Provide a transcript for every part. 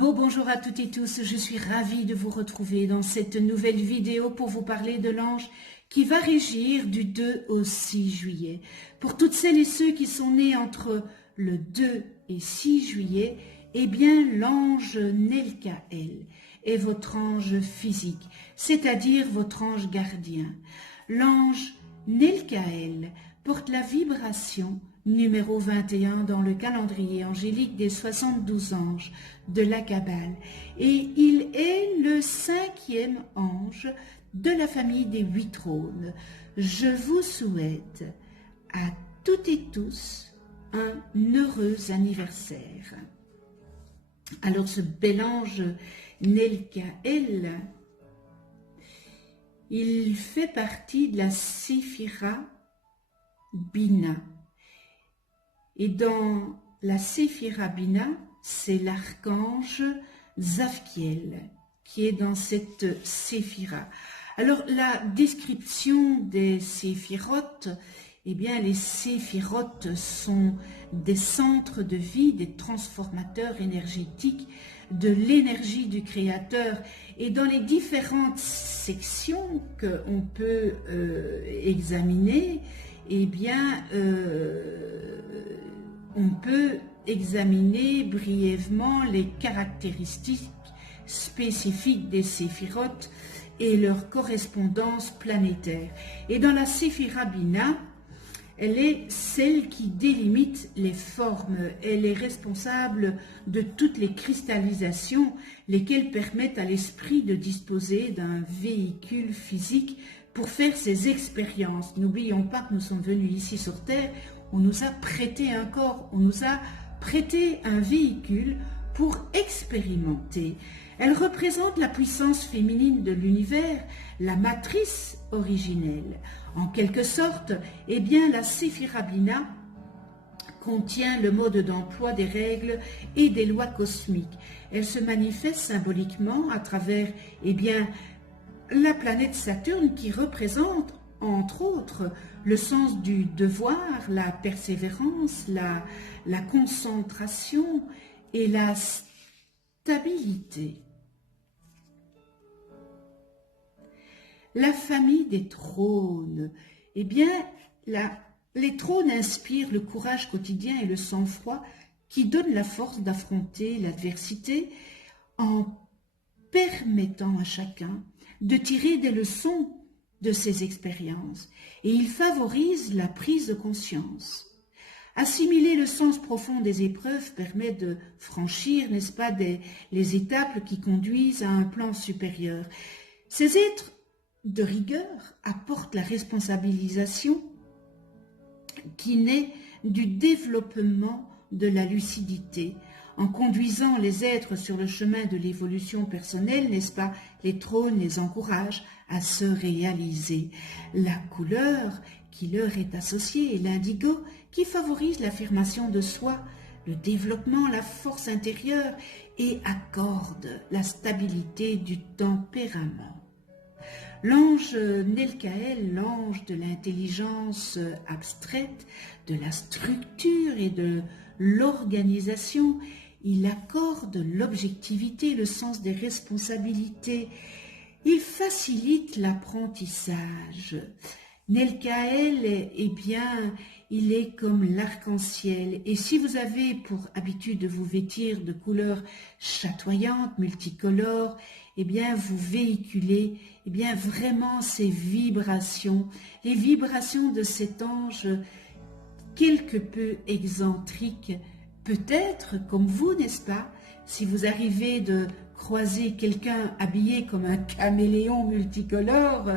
Bonjour à toutes et tous, je suis ravie de vous retrouver dans cette nouvelle vidéo pour vous parler de l'ange qui va régir du 2 au 6 juillet. Pour toutes celles et ceux qui sont nés entre le 2 et 6 juillet, eh bien l'ange Nelkaël est votre ange physique, c'est-à-dire votre ange gardien. L'ange Nelkaël porte la vibration numéro 21 dans le calendrier angélique des 72 anges de la Kabbale. Et il est le 5e ange de la famille des 8 trônes. Je vous souhaite à toutes et tous un heureux anniversaire. Alors ce bel ange Nelkaël, il fait partie de la Séphira Bina. Et dans la Séphira Bina, c'est l'archange Zavkiel qui est dans cette Séphira. Alors la description des séphirotes, eh bien les séphirotes sont des centres de vie, des transformateurs énergétiques de l'énergie du Créateur. Et dans les différentes sections qu'on peut examiner, eh bien, on peut examiner brièvement les caractéristiques spécifiques des séphirotes et leur correspondance planétaire. Et dans la Séphira Bina, elle est celle qui délimite les formes. Elle est responsable de toutes les cristallisations, lesquelles permettent à l'esprit de disposer d'un véhicule physique pour faire ses expériences. N'oublions pas que nous sommes venus ici sur Terre, on nous a prêté un corps, on nous a prêté un véhicule pour expérimenter. Elle représente la puissance féminine de l'univers, la matrice originelle. En quelque sorte, eh bien, la Séphira Bina contient le mode d'emploi des règles et des lois cosmiques. Elle se manifeste symboliquement à travers, eh bien, la planète Saturne qui représente, entre autres, le sens du devoir, la persévérance, la concentration et la stabilité. La famille des trônes, eh bien, les trônes inspirent le courage quotidien et le sang-froid qui donnent la force d'affronter l'adversité en permettant à chacun de tirer des leçons de ses expériences, et il favorise la prise de conscience. Assimiler le sens profond des épreuves permet de franchir, n'est-ce pas, les étapes qui conduisent à un plan supérieur. Ces êtres de rigueur apportent la responsabilisation qui naît du développement de la lucidité. En conduisant les êtres sur le chemin de l'évolution personnelle, n'est-ce pas, les trônes les encouragent à se réaliser. La couleur qui leur est associée est l'indigo, qui favorise l'affirmation de soi, le développement, la force intérieure et accorde la stabilité du tempérament. L'ange Nelkaël, l'ange de l'intelligence abstraite, de la structure et de l'organisation, il accorde l'objectivité, le sens des responsabilités. Il facilite l'apprentissage. Nelkaël, eh bien, il est comme l'arc-en-ciel. Et si vous avez pour habitude de vous vêtir de couleurs chatoyantes, multicolores, eh bien, vous véhiculez, eh bien, vraiment ces vibrations, les vibrations de cet ange quelque peu excentrique, peut-être comme vous, n'est-ce pas? Si vous arrivez de croiser quelqu'un habillé comme un caméléon multicolore,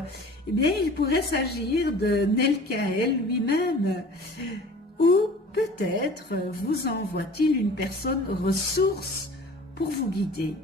eh bien, il pourrait s'agir de Nelkaël lui-même. Ou peut-être vous envoie-t-il une personne ressource pour vous guider.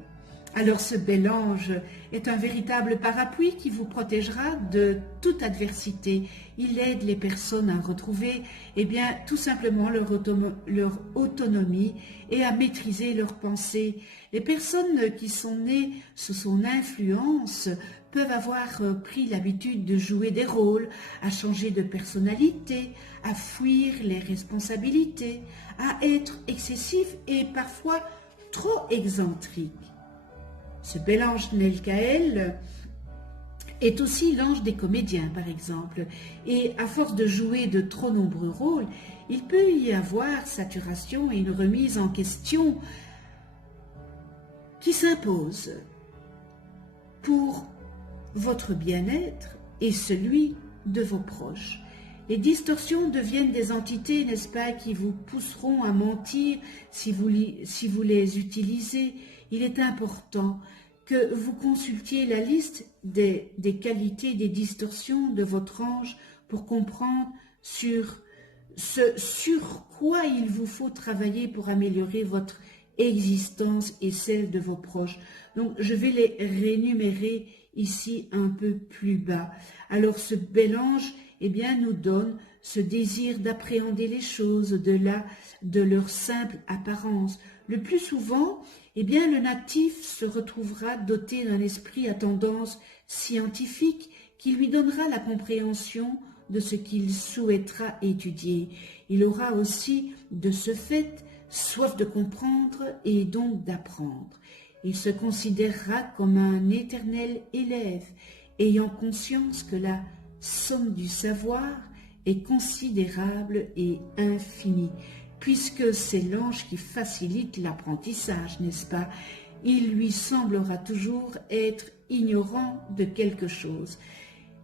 Alors ce bel ange est un véritable parapluie qui vous protégera de toute adversité. Il aide les personnes à retrouver, eh bien, tout simplement leur autonomie et à maîtriser leurs pensées. Les personnes qui sont nées sous son influence peuvent avoir pris l'habitude de jouer des rôles, à changer de personnalité, à fuir les responsabilités, à être excessifs et parfois trop excentrique. Ce bel ange Melkaël est aussi l'ange des comédiens, par exemple, et à force de jouer de trop nombreux rôles, il peut y avoir saturation et une remise en question qui s'impose pour votre bien-être et celui de vos proches. Les distorsions deviennent des entités, n'est-ce pas, qui vous pousseront à mentir si vous les utilisez. Il est important que vous consultiez la liste des qualités, des distorsions de votre ange pour comprendre sur quoi il vous faut travailler pour améliorer votre existence et celle de vos proches. Donc, je vais les réénumérer ici un peu plus bas. Alors, ce bel ange, eh bien, nous donne ce désir d'appréhender les choses au-delà de leur simple apparence. Le plus souvent, eh bien, le natif se retrouvera doté d'un esprit à tendance scientifique qui lui donnera la compréhension de ce qu'il souhaitera étudier. Il aura aussi, de ce fait, soif de comprendre et donc d'apprendre. Il se considérera comme un éternel élève, ayant conscience que la somme du savoir est considérable et infinie, puisque c'est l'ange qui facilite l'apprentissage, n'est-ce pas? Il lui semblera toujours être ignorant de quelque chose.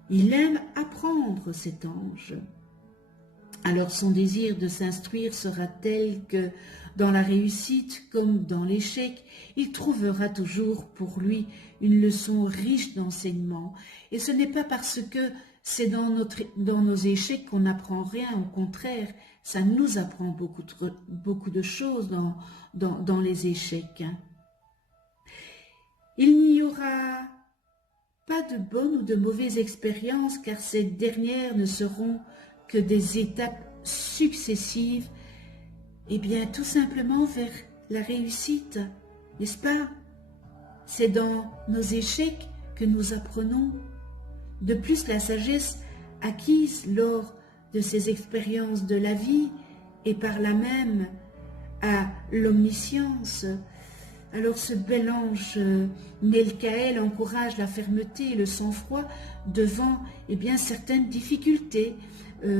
Il aime apprendre, cet ange. Alors son désir de s'instruire sera tel que, dans la réussite comme dans l'échec, il trouvera toujours pour lui une leçon riche d'enseignements. Et ce n'est pas parce que c'est dans nos échecs qu'on n'apprend rien, au contraire, ça nous apprend beaucoup de choses dans les échecs. Il n'y aura pas de bonnes ou de mauvaises expériences, car ces dernières ne seront que des étapes successives, et bien tout simplement vers la réussite, n'est-ce pas? C'est dans nos échecs que nous apprenons. De plus, la sagesse acquise lors de ces expériences de la vie et par là même à l'omniscience. Alors ce bel ange Melkaël encourage la fermeté et le sang-froid devant certaines difficultés,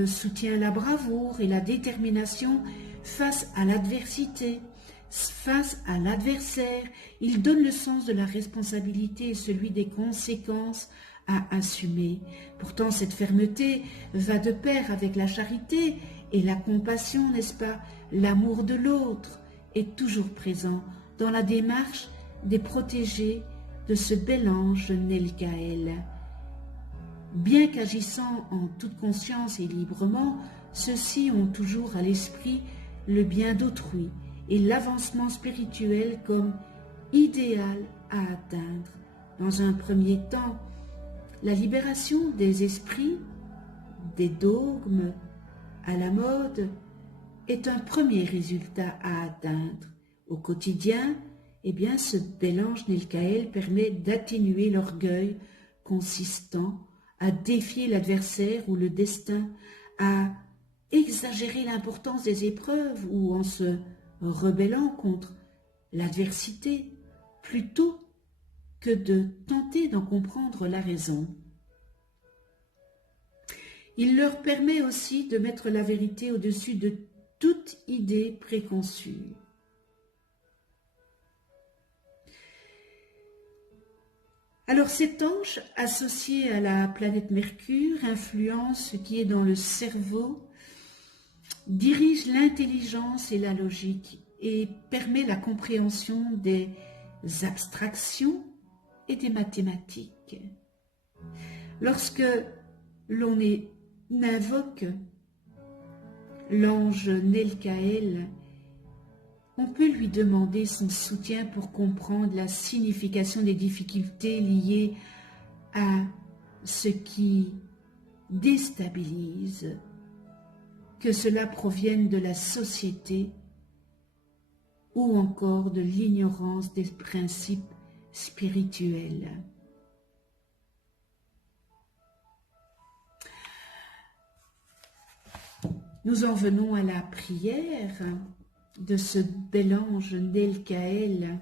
soutient la bravoure et la détermination face à l'adversité, face à l'adversaire. Il donne le sens de la responsabilité et celui des conséquences à assumer. Pourtant, cette fermeté va de pair avec la charité et la compassion, n'est-ce pas? L'amour de l'autre est toujours présent dans la démarche des protégés de ce bel ange Melkaël. Bien qu'agissant en toute conscience et librement, ceux-ci ont toujours à l'esprit le bien d'autrui et l'avancement spirituel comme idéal à atteindre. Dans un premier temps, la libération des esprits, des dogmes à la mode est un premier résultat à atteindre. Au quotidien, ce bel ange Melkaël permet d'atténuer l'orgueil consistant à défier l'adversaire ou le destin, à exagérer l'importance des épreuves ou en se rebellant contre l'adversité, plutôt que de tenter d'en comprendre la raison. Il leur permet aussi de mettre la vérité au-dessus de toute idée préconçue. Alors cet ange, associé à la planète Mercure, influence ce qui est dans le cerveau, dirige l'intelligence et la logique et permet la compréhension des abstractions et des mathématiques. Lorsque l'on invoque l'ange Melkaël, on peut lui demander son soutien pour comprendre la signification des difficultés liées à ce qui déstabilise, que cela provienne de la société ou encore de l'ignorance des principes spirituels. Nous en venons à la prière. de ce bel ange Nelkaël.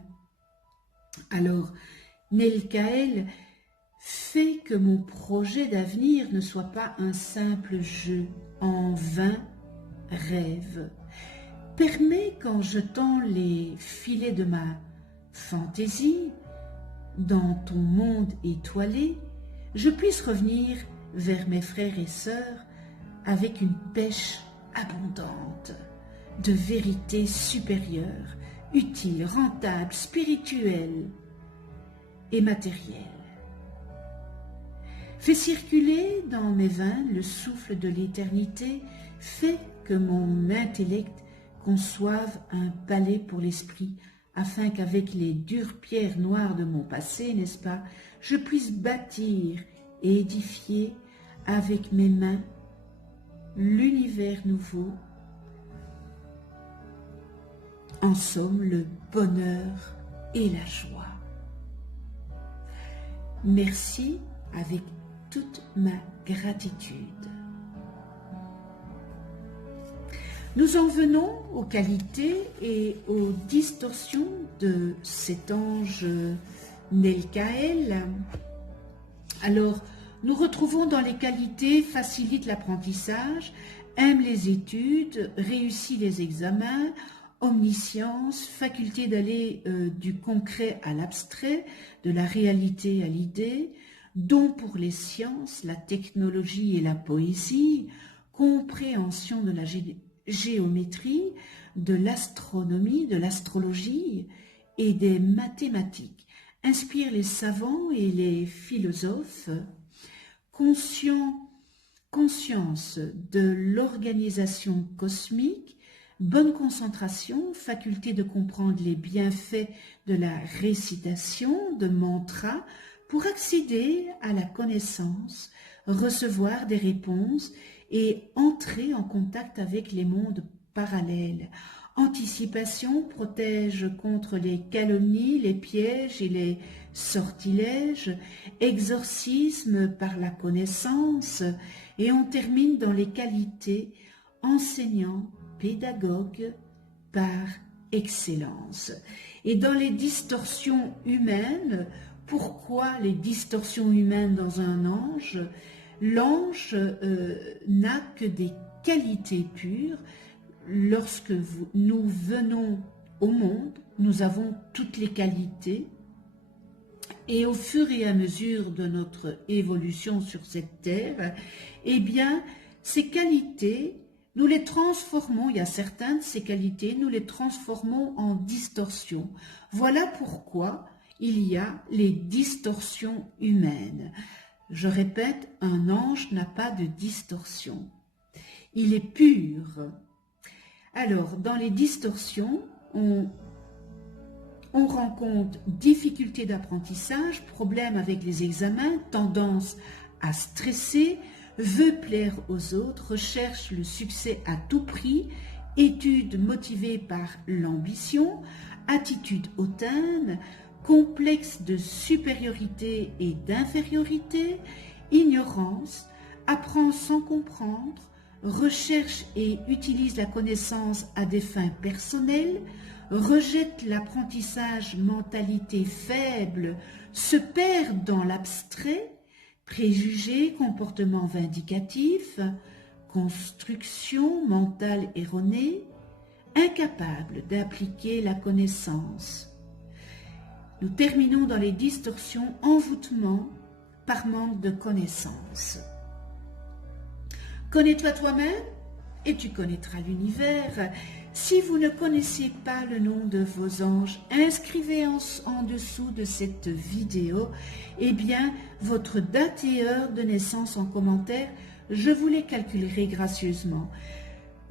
Alors, Nelkaël fait que mon projet d'avenir ne soit pas un simple jeu en vain rêve. Permet qu'en jetant les filets de ma fantaisie dans ton monde étoilé, je puisse revenir vers mes frères et sœurs avec une pêche abondante de vérité supérieure, utile, rentable, spirituelle et matérielle. Fais circuler dans mes veins le souffle de l'éternité, fais que mon intellect conçoive un palais pour l'esprit, afin qu'avec les dures pierres noires de mon passé, n'est-ce pas, je puisse bâtir et édifier avec mes mains l'univers nouveau, en somme le bonheur et la joie. Merci avec toute ma gratitude. Nous en venons aux qualités et aux distorsions de cet ange Nelkaël. Alors, nous retrouvons dans les qualités: facilite l'apprentissage, aime les études, réussit les examens, omniscience, faculté d'aller du concret à l'abstrait, de la réalité à l'idée, don pour les sciences, la technologie et la poésie, compréhension de la géométrie, de l'astronomie, de l'astrologie et des mathématiques, inspire les savants et les philosophes, conscience de l'organisation cosmique, bonne concentration, faculté de comprendre les bienfaits de la récitation de mantras pour accéder à la connaissance, recevoir des réponses et entrer en contact avec les mondes parallèles. Anticipation protège contre les calomnies, les pièges et les sortilèges, exorcisme par la connaissance, et on termine dans les qualités enseignant, pédagogue par excellence. Et dans les distorsions humaines, pourquoi les distorsions humaines dans un ange? L'ange n'a que des qualités pures. Lorsque nous venons au monde, nous avons toutes les qualités. Et au fur et à mesure de notre évolution sur cette terre, eh bien, ces qualités, nous les transformons, il y a certaines de ces qualités, nous les transformons en distorsions. Voilà pourquoi il y a les distorsions humaines. Je répète, un ange n'a pas de distorsion. Il est pur. Alors, dans les distorsions, on rencontre difficultés d'apprentissage, problèmes avec les examens, tendance à stresser, veut plaire aux autres, recherche le succès à tout prix, études motivées par l'ambition, attitude hautaine, complexe de supériorité et d'infériorité, ignorance, apprend sans comprendre, recherche et utilise la connaissance à des fins personnelles, rejette l'apprentissage, mentalité faible, se perd dans l'abstrait, préjugés, comportement vindicatif, construction mentale erronée, incapable d'appliquer la connaissance. Nous terminons dans les distorsions, envoûtement par manque de connaissance. Connais-toi toi-même et tu connaîtras l'univers. Si vous ne connaissez pas le nom de vos anges, inscrivez en dessous de cette vidéo, eh bien, votre date et heure de naissance en commentaire, je vous les calculerai gracieusement.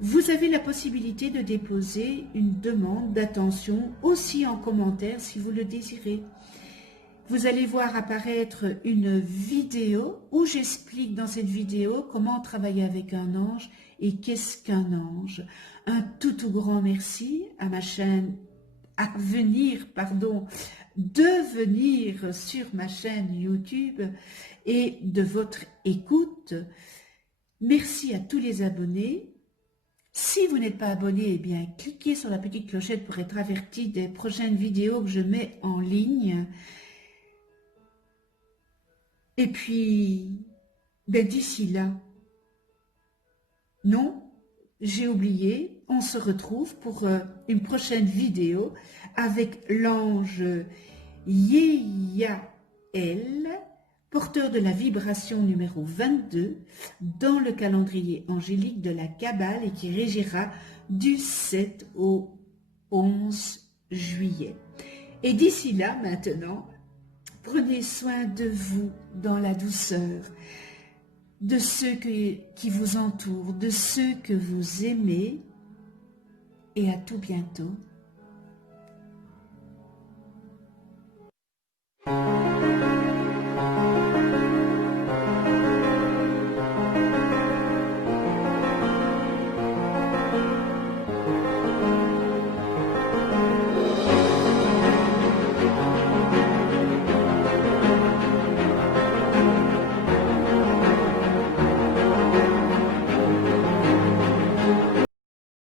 Vous avez la possibilité de déposer une demande d'attention aussi en commentaire si vous le désirez. Vous allez voir apparaître une vidéo où j'explique dans cette vidéo comment travailler avec un ange et qu'est-ce qu'un ange. Un tout grand merci à ma chaîne, de venir sur ma chaîne YouTube et de votre écoute. Merci à tous les abonnés. Si vous n'êtes pas abonné, eh bien, cliquez sur la petite clochette pour être averti des prochaines vidéos que je mets en ligne. Et puis, ben d'ici là, non, j'ai oublié, on se retrouve pour une prochaine vidéo avec l'ange Yehiaël, porteur de la vibration numéro 22 dans le calendrier angélique de la Kabbale et qui régira du 7 au 11 juillet. Et d'ici là, maintenant, prenez soin de vous dans la douceur, de ceux qui vous entourent, de ceux que vous aimez, et à tout bientôt.